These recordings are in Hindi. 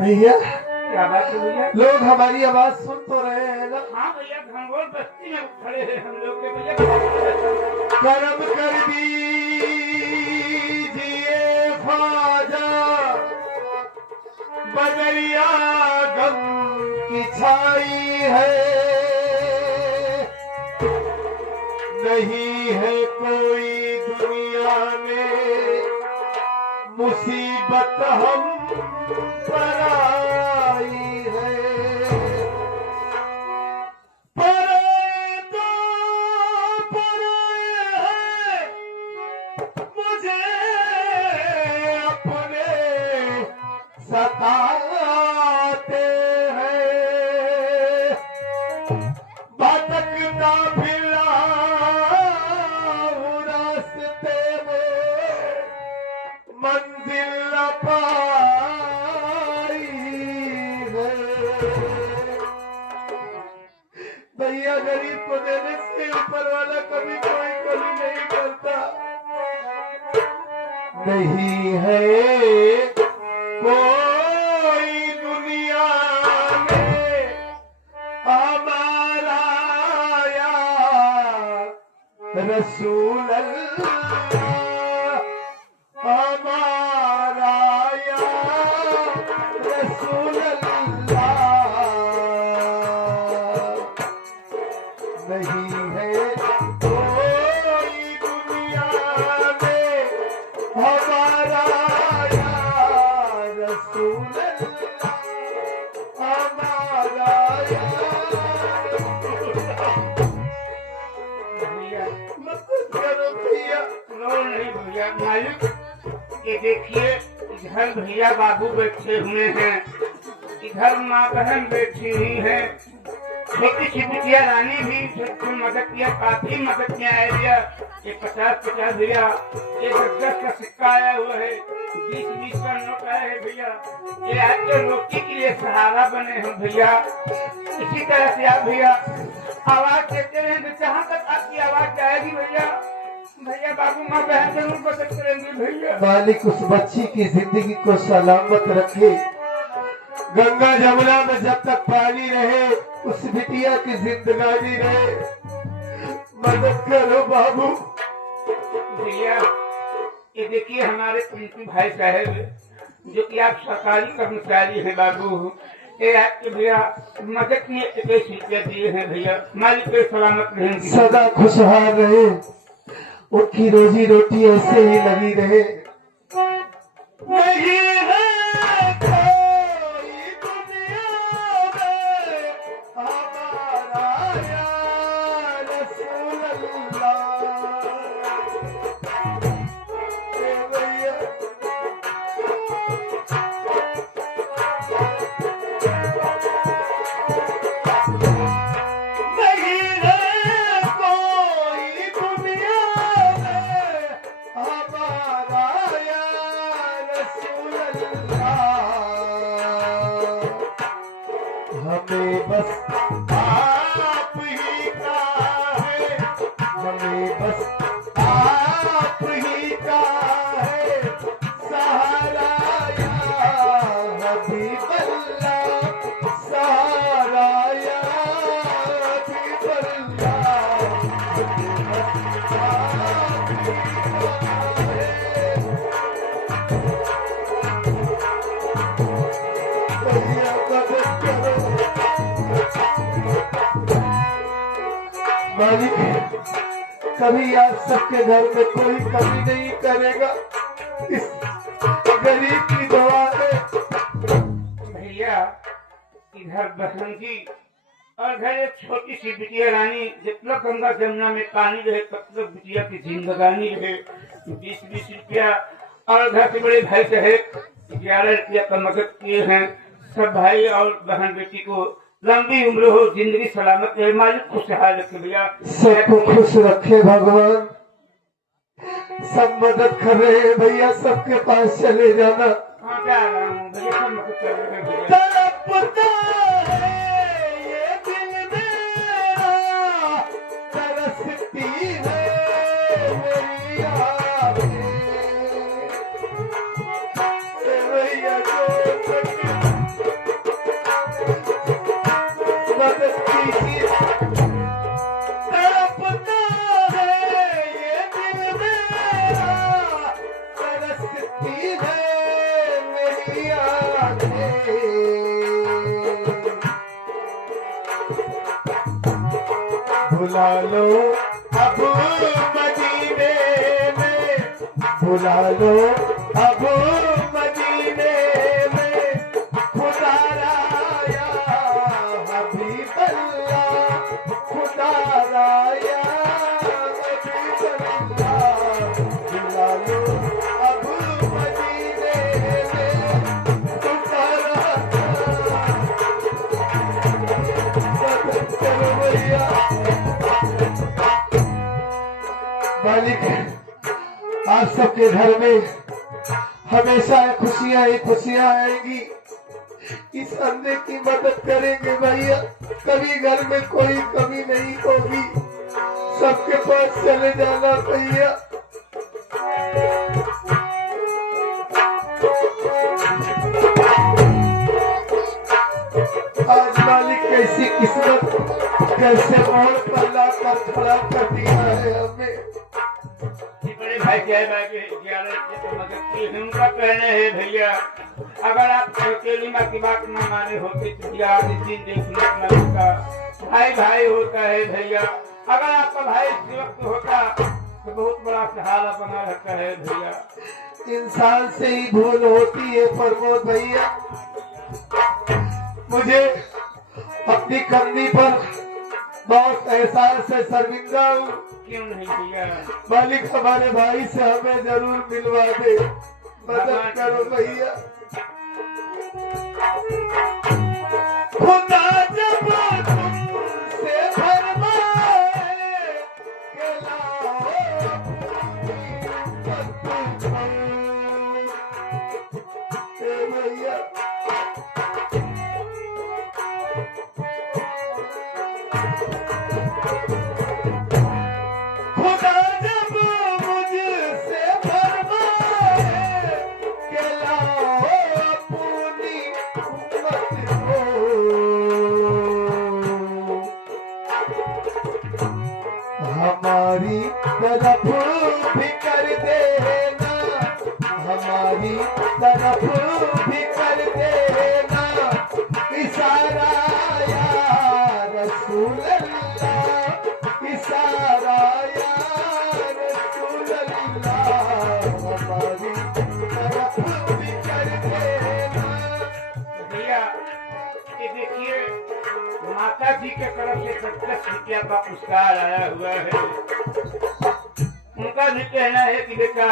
भैया क्या बात है भैया? लोग हमारी आवाज सुन तो रहे हैं ना। हाँ भैया, घनघोर बस्ती में खड़े हैं हम लोग के भैया। कर्म कर दीजिए ख्वाजा, बदरिया गम की छाई है, नहीं है कोई दुनिया में मुसीबत हम पर आई है। पराए तो पराए हैं, मुझे अपने सताते हैं। भटकता फिरा हूँ रास्ते में, मंजिल न पाई है। भैया गरीब को देने से ऊपर वाला कभी कोई कमी नहीं करता। नहीं है कोई दुनिया में हमारा यार रसूल अल्लाह, हमारा यार रसूल अल्लाह। नहीं है कोई दुनिया में हमारा यार रसूल अल्लाह, हमारा यार। भैया मत करो भैया। रो नहीं भैया। मालिक ये देखिए, इधर भैया बाबू बैठे हुए हैं, इधर माँ बहन बैठी हुई है, छोटी सी बिटिया रानी भी सबको मदद किया, काफी मदद किया है भैया। ये 50-50 भैया, ये 10-10 का सिक्का आया हुआ है, 20-20 का नोट आया है भैया। ये आपके रोटी के लिए सहारा बने हैं भैया। इसी तरह से आप भैया आवाज देते रहेंगे, जहाँ तक आपकी आवाज जाएगी भैया, भैया बाबू माँ बहन जरूर मदद करेंगे भैया। मालिक उस बच्ची की जिंदगी को सलामत रखे, गंगा जमुना में जब तक पानी रहे उस बिटिया की जिंदगानी रहे। मदद करो बाबू। भैया ये देखिए, हमारे पिंटू भाई साहब जो कि आप सरकारी कर्मचारी हैं बाबू, ये आपके भैया मदद में 21 रुपया दिए हैं भैया। मालिक पे सलामत रहेंगे, सदा खुशहाल रहे, उनकी रोजी रोटी ऐसे ही लगी रहे। नहीं है कोई दुनिया में हमारा यार रसूल अल्लाह। ए भैया नहीं है कोई दुनिया में हमारा यार रसूल अल्लाह। हमें बस आप ही का है, हमें बस आप ही का है सहारा या हबीब अल्लाह, सहारा या हबीब अल्लाह। हमें बस आप ही का है। भैया मदद करो। मालिक कभी आप सबके घर में कोई कमी नहीं करेगा, इस गरीब की दुआ है। भैया इधर बसंत जी और घर एक छोटी सी बिटिया रानी, जितना गंगा जमुना में पानी रहे तब तक बिटिया की जिंदगानी रहे। 20-20 रुपया और घर से बड़े भाई साहब 11 रुपया का मदद किए हैं। सब भाई और बहन बेटी को लंबी उम्र हो, जिंदगी सलामत रहे, मालिक खुशहाल रखे भैया। सबको खुश रखे भगवान। सब मदद कर रहे हैं भैया, सबके पास चले जाना। हाँ जा रहा हूँ भैया, सब मदद कर रहे हैं भैया। तड़पता है ये दिल मेरा, तरसती है मेरी आँखें। भैया जो थे। बुला लो अब मदीने में, बुला लो अब मदीने में, खुदा राया हबीब अल्लाह, खुदा राया हबीब अल्लाह। बुला लो अब मदीने में, खुदा राया करो भैया। मालिक आप सबके घर में हमेशा खुशियां ही खुशियां आएंगी। इस अंधे की मदद करेंगे भैया, कभी घर में कोई कमी नहीं होगी। सबके पास चले जाना भैया। आज मालिक कैसी किस्मत, कैसे मोड़ पर लाकर खड़ा कर दिया है हमें। बड़े भाई जय भाई के मदद की उनका कहना है भैया, अगर आप अकेली माँ की बात न माने होते तो आज इस दिन देखने का भाई भाई होता है भैया। अगर आपका भाई इस वक्त होता तो बहुत बड़ा सहारा बना रहता है भैया। इंसान से ही भूल होती है प्रमोद भैया। मुझे अपनी कंधी पर बहुत एहसास से शर्मिंदा हूँ। क्यों नहीं भैया? मालिक हमारे भाई से हमें जरूर मिलवा दे, मदद करो भैया। खुदा जब तुमसे फरमाए कि लाओ भैया। खुदा जब मुझसे फरमाए कि लाओ अपनी उम्मत को, हमारी तरफ भी कर देना, हमारी तरफ भी कर देना इशारा या रसूल अल्लाह, इशारा या रसूल अल्लाह। हमारी तरफ भी कर देना। भैया ये देखिए, माता जी के तरफ से 10 रुपया का पुरस्कार आया हुआ है। उनका भी कहना है कि बेटा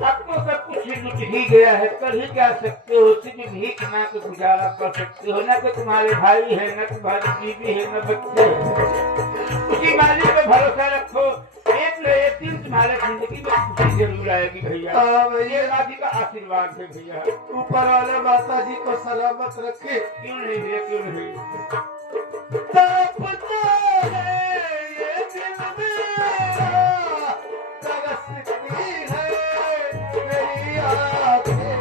अब तो सब कुछ लुट ही गया है, कर ही क्या सकते हो, सिर्फ भीख ना तो गुजारा कर सकते हो। न तो तुम्हारे भाई है, न तुम्हारी बीवी है, न बच्चे हैं। उसी मालिक पे भरोसा रखो, एक न एक दिन तुम्हारे जिंदगी में खुशी जरूर आएगी भैया। ये माता जी का आशीर्वाद है भैया। ऊपर वाला माता जी को सलामत रखे। क्यों नहीं भैया, क्यों नहीं? तड़पता है ये दिल मेरा, तरसती है मेरी आँखें।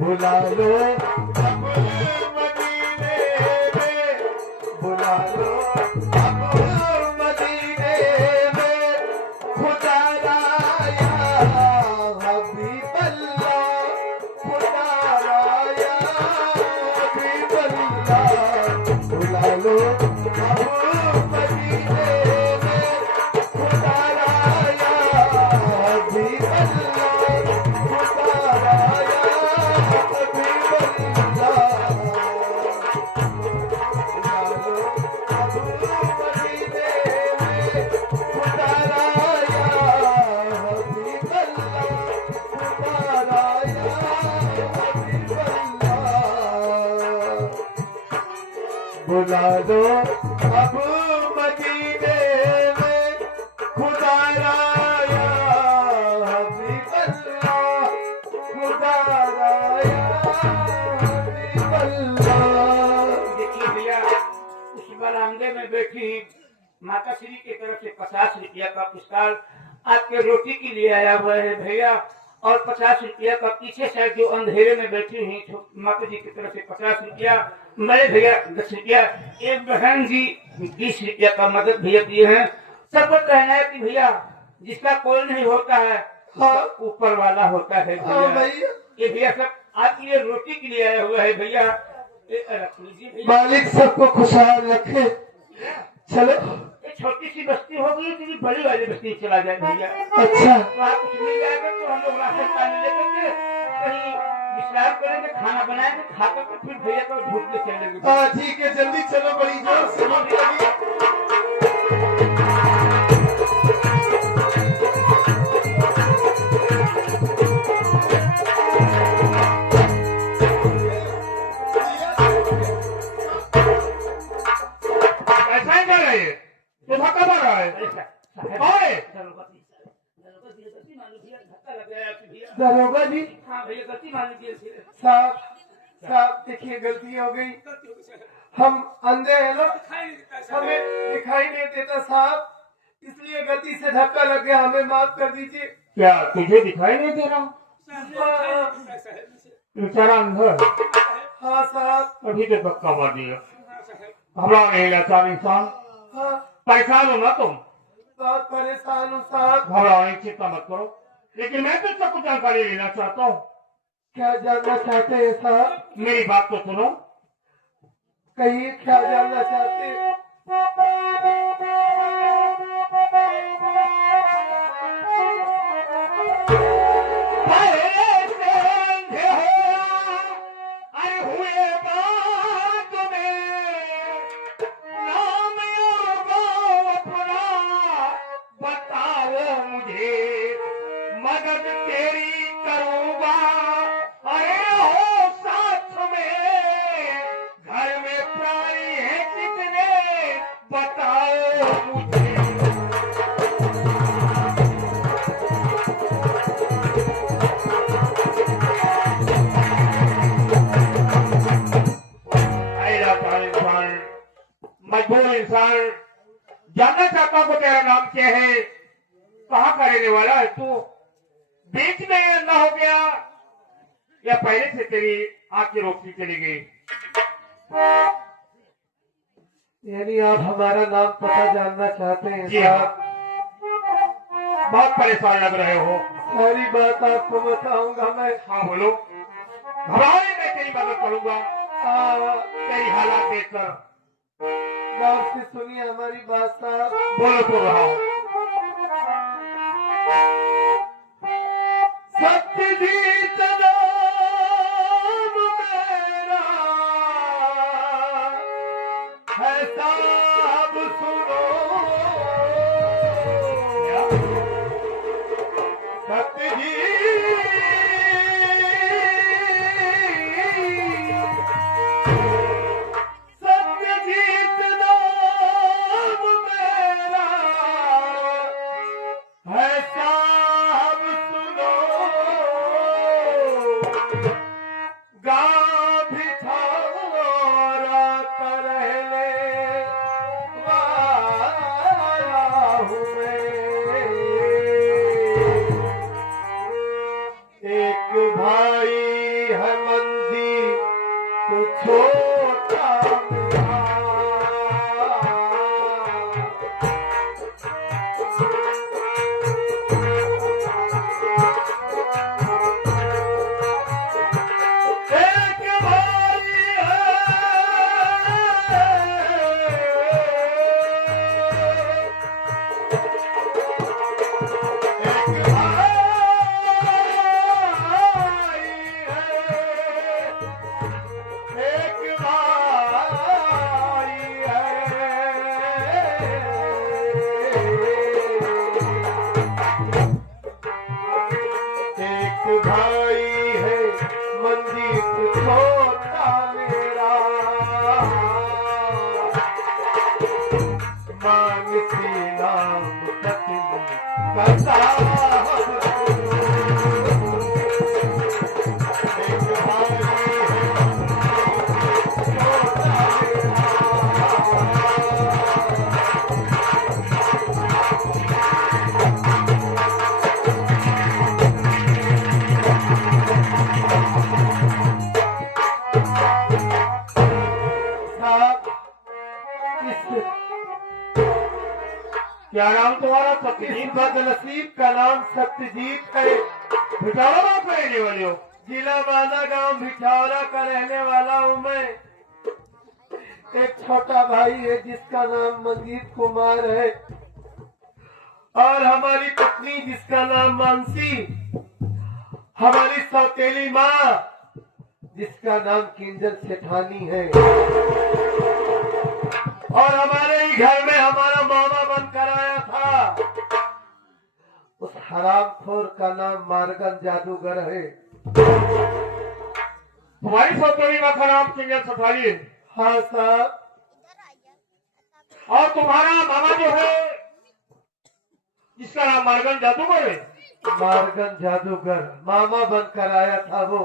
बुला लो अब मदीने में, बुला लो अब मदीने में, खुदा राया हबीब अल्लाह, खुदा राया हबीब अल्लाह। बुला लो अब मदीने में, खुदा राया हबीब अल्लाह, खुदा राया हबीब अल्लाह। बुला लो अब मदीने में, खुदा राया हबीब अल्लाह, खुदा राया हबीब अल्लाह। बुला दो अब मदीने में, खुदा राया हबीब अल्लाह, खुदा राया हबीब अल्लाह। देखिए भैया, उस बरामदे में बैठी माता श्री की तरफ से 50 रुपया का पुरस्कार आपके रोटी के लिए आया हुआ है भैया। और 50 रुपया का पीछे साइड जो अंधेरे में बैठी हुई माता जी की तरफ से 50 रुपया, बड़े भैया 10 रुपया, एक बहन जी 20 रुपया का मदद भैया दिए हैं। सबको कहना है कि भैया जिसका कोई नहीं होता है हाँ। ऊपर वाला होता है हाँ भैया। भैया। ये भैया सब आपके लिए रोटी के लिए आया हुआ है भैया। रख लीजिए भैया। मालिक सबको खुशहाल रखे। चलो। ये छोटी सी बस्ती होगी तो बड़ी वाली बस्ती चला जाए भैया। अच्छा। वहाँ कुछ मिल जाएगा तो हम लोग राशन पानी लेकर के कहीं विश्राम करेंगे, खाना बनाएंगे, खाकर के फिर भैया को ढूंढने चलेंगे। हाँ ठीक है, जल्दी चलो, बड़ी जोर से भूख लगी। ऐसा ही कर रहे हैं तो धक्का मार रहा है। दरोगा जी। हाँ भैया गलती मान लीजिए। साहब साहब देखिए, गलती हो गई। हम अंधे हैं ना, हमें दिखाई नहीं देता साहब, इसलिए गलती से धक्का लग गया, हमें माफ कर दीजिए। क्या तुझे दिखाई नहीं दे रहा? हाँ, बेचारा अंधर। हाँ साहब। अभी तो धक्का मार दिया। घबरा नहीं लाचार इंसान। हाँ, परेशान हो ना तुम? बहुत परेशान हूँ साहब। घबराओ, चिंता मत करो, लेकिन मैं तुझसे कुछ जानकारी लेना चाहता हूँ। क्या जानना चाहते हैं साहब? मेरी बात तो सुनो। कहिए, क्या जानना चाहते हैं? मदद तेरी करूंगा, अरे हो साथ में, घर में प्राणी है कितने बताओ मुझे। इंसान, मजबूर इंसान, जानना चाहता हूँ तेरा नाम क्या है, कहाँ का रहने वाला है तू, बीच में अंधा हो गया या पहले से तेरी आंख की रोशनी चली गई? यानी आप हमारा नाम पता जानना चाहते हैं जी साहब? बहुत परेशान लग रहे हो। सारी बात आपको बताऊंगा मैं। हाँ बोलो। घबराओ नहीं, मैं तेरी मदद करूंगा तेरी हालात देखकर। गौर से सुनिए हमारी बात साहब। बोलो तो रहा हूँ। सत्यजीत नाम मेरा है साहब, सुनो। सत्यजीत नाम मेरा है साहब, सुनो। गाभी थारा करहले वाला हूँ मैं। एक भाई है मंदी तो छोटा मेरा। एक भाई है मंदिर छोटा मेरा। मानसी नाम सतनी कथा। क्या नाम तुम्हारा? इस सत्यजीत। बदनसीब का नाम सत्यजीत है। भिटारा गाँव के रहने वाले हो? जिला माना गांव भिठौरा का रहने वाला हूँ मैं। एक छोटा भाई है जिसका नाम मंजीत कुमार है, और हमारी पत्नी जिसका नाम मानसी, हमारी सौतेली माँ जिसका नाम किंजल सेठानी है, और हमारे ही घर में हमारा मामा बनकर आया था। उस हरामखोर का नाम मारगन जादूगर है। तुम्हारी सौतेली माँ का नाम किंजल सेठानी है? हाँ साहब। और तुम्हारा मामा जो है जिसका नाम मारगन जादूगर है? मारगन जादूगर मामा बनकर आया था वो।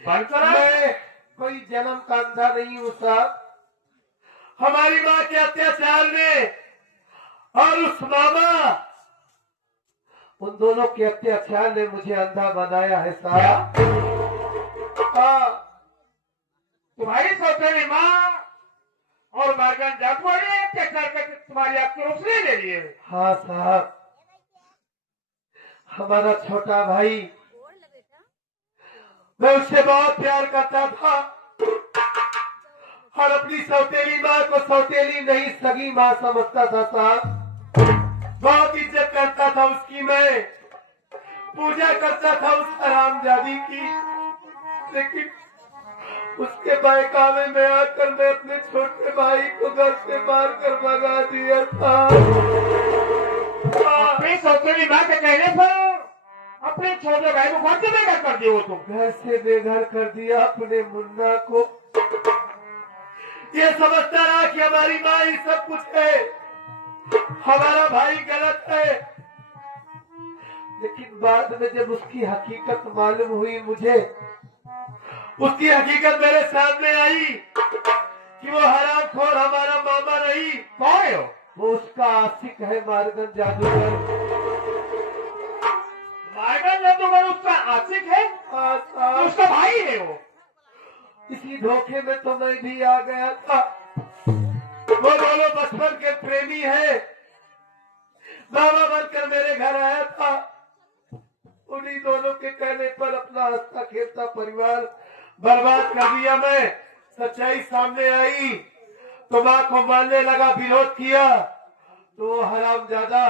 बनकर मैं कोई जन्म का अंधा नहीं हूँ साहब। हमारी माँ के अत्याचार ने और उस मामा, उन दोनों के अत्याचार ने मुझे अंधा बनाया है साहब। हाँ। तुम्हारी सौतेली माँ और मारगन जादूगर ने अत्याचार करके तुम्हारी आपकी रोशनी ले लिए। हाँ साहब। हमारा छोटा भाई, मैं उससे बहुत प्यार करता था, और अपनी सौतेली माँ को सौतेली नहीं सगी माँ समझता था साहब। बहुत इज्जत करता था उसकी, मैं पूजा करता था उस हरामजादी की। लेकिन उसके बहकावे में आकर मैं अपने छोटे भाई को घर से मार कर भगा दिया था। अपनी सौतेली माँ के कहने पर अपने छोटे भाई को घर से बेघर कर दिया। वो तुम घर से बेघर कर दिया अपने मुन्ना को। ये समझता रहा कि हमारी माँ ही सब कुछ है, हमारा भाई गलत है। लेकिन बाद में जब उसकी हकीकत मालूम हुई मुझे, उसकी हकीकत मेरे सामने आई कि वो हरामखोर हमारा मामा नहीं। कौन है वो उसका आशिक है मारगन जादूगर। मारगन जादूगर उसका आशिक है? तो उसका भाई है वो। इसी धोखे में तो मैं भी आ गया था। वो दोनों बचपन के प्रेमी है। मामा बनकर मेरे घर आया था। उन्हीं दोनों के कहने पर अपना हंसता खेलता परिवार बर्बाद कर दिया। मैं सच्चाई सामने आई तो माँ को मारने लगा, विरोध किया तो वो हरामजादा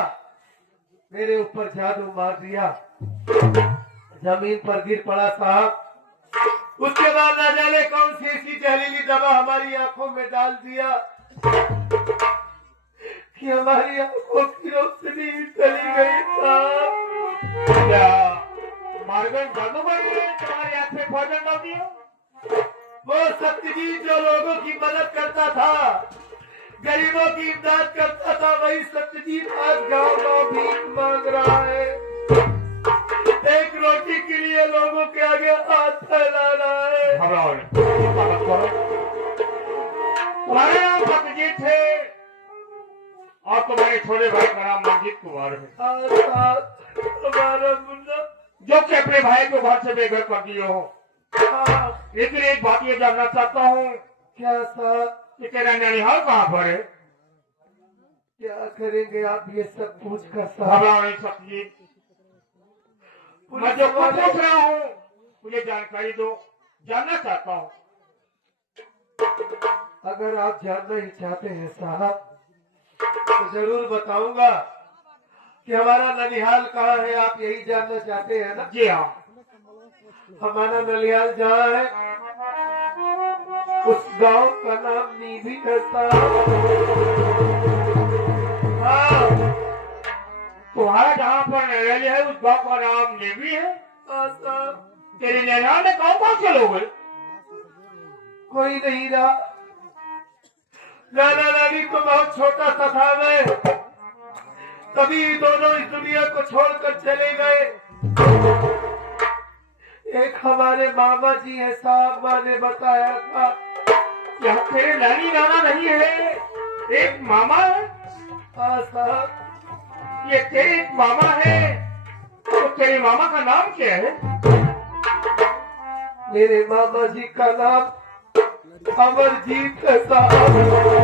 मेरे ऊपर जादू मार दिया, जमीन पर गिर पड़ा साहब। उसके बाद न जाने कौन सी ऐसी जहरीली दवा हमारी आंखों में डाल दिया कि हमारी आंखों की रोशनी चली गई साहब। मारगन जादूगर ने तुम्हारी आंख में पॉइजन डाल दिया? वो सत्यजीत जो लोगों की मदद करता था, गरीबों की इमदाद करता था, वही सत्यजीत आज गांव-गांव भीख मांग रहा है। एक रोटी के लिए लोगों के आगे हाथ फैला रहा है। तुम्हारा नाम सत्यजीत है और तुम्हारे छोटे भाई का नाम मंजीत कुमार है। हमारा मुन्ना जो कि अपने भाई को घर से बेघर कर दिए हो। लेकिन एक बात ये जानना चाहता हूँ, क्या साहब? कि तेरा ननिहाल कहाँ पर है? क्या करेंगे आप ये सब पूछ कर साहब? घबराओ नहीं सत्यजीत, मैं जो कुछ पूछ रहा हूँ मुझे जानकारी दो, जानना चाहता हूँ। अगर आप जानना ही चाहते हैं साहब तो जरूर बताऊंगा कि हमारा ननिहाल कहाँ है। आप यही जानना चाहते हैं ना? जी हाँ। हमारा ननिहाल जहाँ है उस गांव का नाम नीवी है साहब। हाँ, तुम्हारा जहाँ पर ननिहाल है उस गाँव का नाम नेवी है? हाँ साहब। तेरे ननिहाल में कौन से लोग हैं? कोई नहीं रहा। नाना नानी तो बहुत छोटा सा था मैं, तभी दोनों इस दुनिया को छोड़कर चले गए। एक हमारे मामा जी है साहब, माँ ने बताया था। यहाँ तेरे नानी नाना नहीं है, एक मामा है? हाँ साहब। ये तेरे एक मामा है, तो तेरे मामा का नाम क्या है? मेरे मामा जी का नाम अमरजीत है साहब।